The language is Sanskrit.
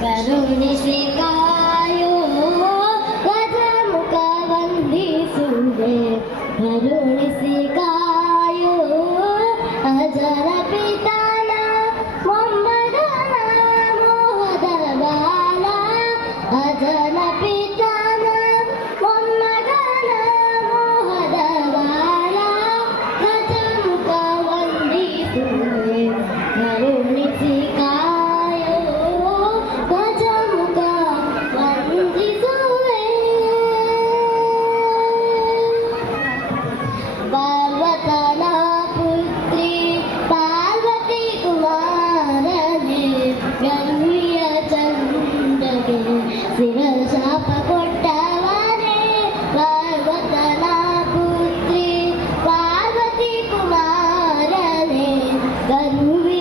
परुनिस्विकायो अजय मुकवन्दी सुझे That movie